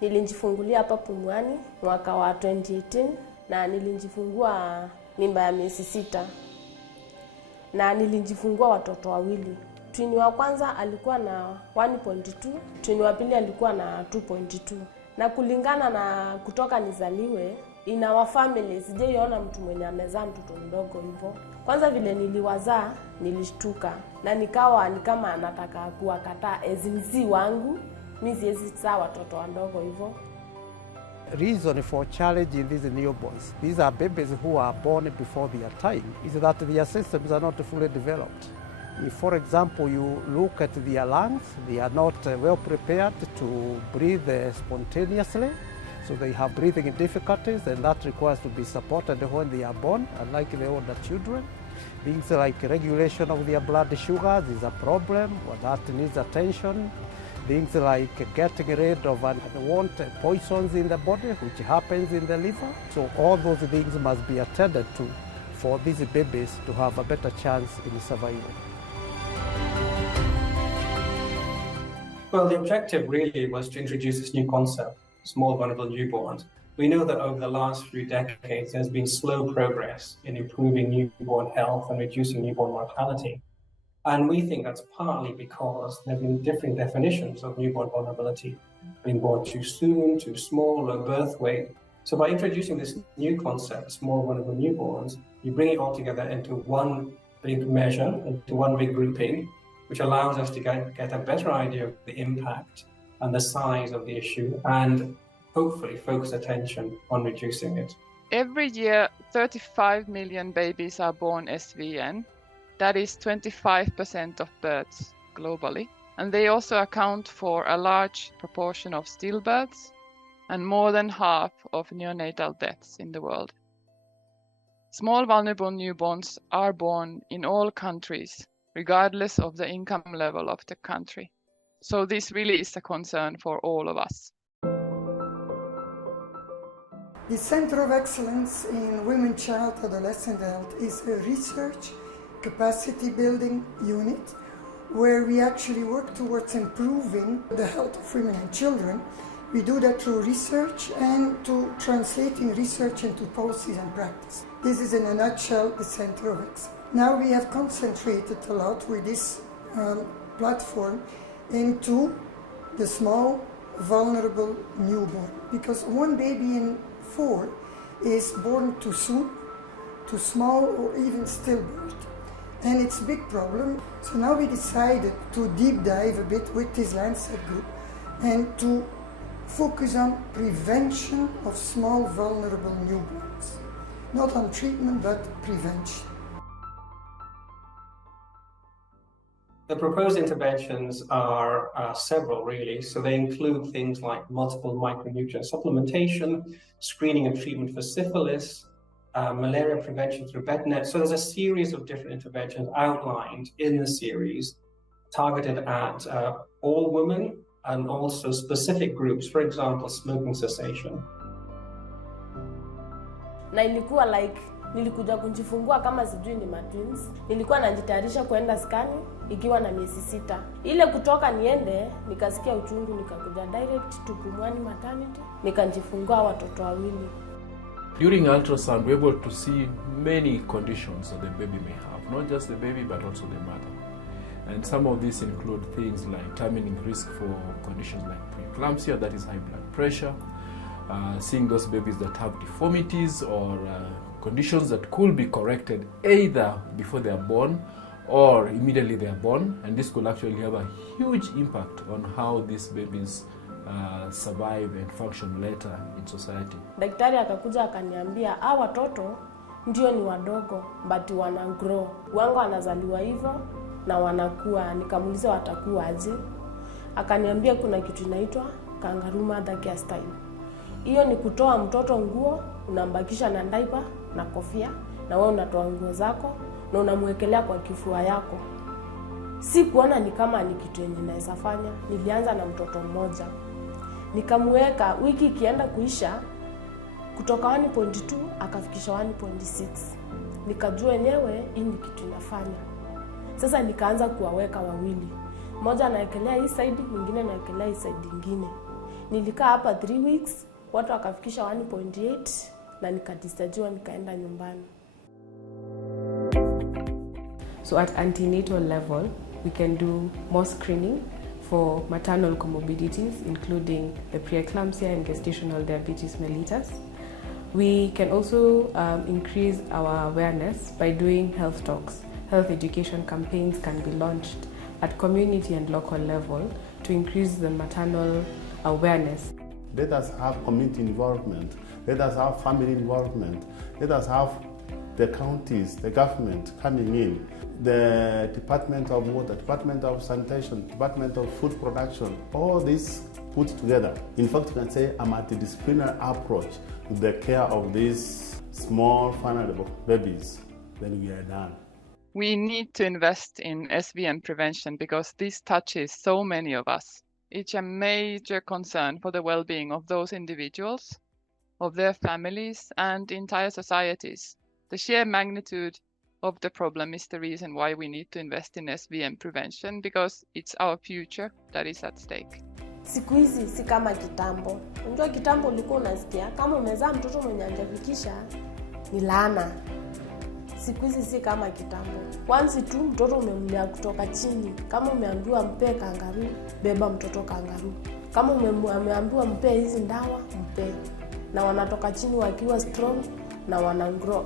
Nilijifungulia hapa Pumwani mwaka wa 2018 na nilijifungua mimba ya miezi 6. Na nilijifungua watoto wawili. Twin wa kwanza alikuwa na 1.2, twin wa pili alikuwa na 2.2. Na kulingana na kutoka nizaliwe, in our family sijaiona mtu mwenye amezaa mtoto mdogo hivyo. Kwanza vile niliwazaa, nilishtuka na nikawa ni kama anataka kuwakataa ezinzi wangu. Mimi siwezi zaa watoto wadogo hivyo. Reason for challenge in these newborns, these are babies who are born before their time, is that their systems are not fully developed. If, for example, you look at their lungs, they are not well prepared to breathe spontaneously, so they have breathing difficulties, and that requires to be supported when they are born, unlike the older children. Things like regulation of their blood sugars is a problem, that needs attention. Things like getting rid of unwanted poisons in the body, which happens in the liver. So all those things must be attended to for these babies to have a better chance in survival. Well, the objective really was to introduce this new concept, small vulnerable newborns. We know that over the last few decades, there's been slow progress in improving newborn health and reducing newborn mortality. And we think that's partly because there have been different definitions of newborn vulnerability, being born too soon, too small, low birth weight. So by introducing this new concept, small vulnerable newborns, you bring it all together into one big measure, into one big grouping, which allows us to get a better idea of the impact and the size of the issue, and hopefully focus attention on reducing it. Every year, 35 million babies are born SVN. That is 25% of births globally. And they also account for a large proportion of stillbirths and more than half of neonatal deaths in the world. Small vulnerable newborns are born in all countries, regardless of the income level of the country. So this really is a concern for all of us. The Center of Excellence in Women, Child, Adolescent Health is a research capacity building unit where we actually work towards improving the health of women and children. We do that through research and to translating research into policies and practice. This is in a nutshell the Center of Excellence. Now we have concentrated a lot with this platform into the small vulnerable newborn, because one baby in 4 is born too soon, too small, or even stillbirth. And it's a big problem. So now we decided to deep dive a bit with this Lancet group and to focus on prevention of small vulnerable newborns. Not on treatment, but prevention. The proposed interventions are several, really. So they include things like multiple micronutrient supplementation, screening and treatment for syphilis, malaria prevention through bed nets. So there's a series of different interventions outlined in the series, targeted at all women and also specific groups, for example, smoking cessation. Na ilikuwa like nilikuja kujifungua kama sijui ni twins. Nilikuwa najitayarisha kwenda skani ikiwa na miezi 6. Ile kutoka niende nikasikia uchungu, nikakuja direct to Pumwani maternity, nikajifungua watoto wawili. During ultrasound, we're able to see many conditions that the baby may have, not just the baby but also the mother. And some of these include things like determining risk for conditions like preeclampsia, that is high blood pressure, seeing those babies that have deformities or conditions that could be corrected either before they are born or immediately they are born, and this could actually have a huge impact on how these babies survive and function later in society. Daktari akakuja akaniambia watoto ndio ni wadogo but wana grow. Wangu anazaliwa hivyo na wanakuwa. Nikamuuliza watakuwa aje? Akaniambia kuna kitu inaitwa kangaroo mother care style. Hiyo ni kutoa mtoto nguo, unambakisha na diaper na kofia, na wewe unatoa nguo zako na unamwekelea kwa kifua yako. Si kuona ni kama ni kitu yenye naweza fanya. Nilianza na mtoto mmoja. Nikamweka, wiki ikienda kuisha kutoka 1.2 akafikisha 1.6. Nikajua yenyewe hii ni kitu inafanya. Sasa nikaanza kuwaweka wawili. Mmoja anaekelea hii side, mwingine anaekelea hii side nyingine. Nilikaa hapa 3 weeks, watu wakafikisha 1.8 na nikadischargewa nikaenda nyumbani. So at antenatal level, we can do more screening for maternal comorbidities, including the preeclampsia and gestational diabetes mellitus. We can also increase our awareness by doing health talks. Health education campaigns can be launched at community and local level to increase the maternal awareness. Let us have community involvement. Let us have family involvement. Let us have the counties, the government coming in, the Department of Water, Department of Sanitation, Department of Food Production, all this put together. In fact, you can say a multidisciplinary approach to the care of these small, vulnerable babies. Then we are done. We need to invest in SVM prevention because this touches so many of us. It's a major concern for the well-being of those individuals, of their families, and entire societies. The sheer magnitude of the problem is the reason why we need to invest in SVM prevention, because it's our future that is at stake. Siku hizi si kama kitambo. Unajua kitambo ulikuwa unasikia kama umezaa mtoto mwenye hajafikisha ni laana. Siku hizi si kama kitambo. Once tu mtoto umemlea kutoka chini, kama umeambiwa mpe kangaroo, beba mtoto kangaroo. Kama umeambiwa mpe hizi ndawa, mpe. Na wanatoka chini wakiwa strong na wana grow.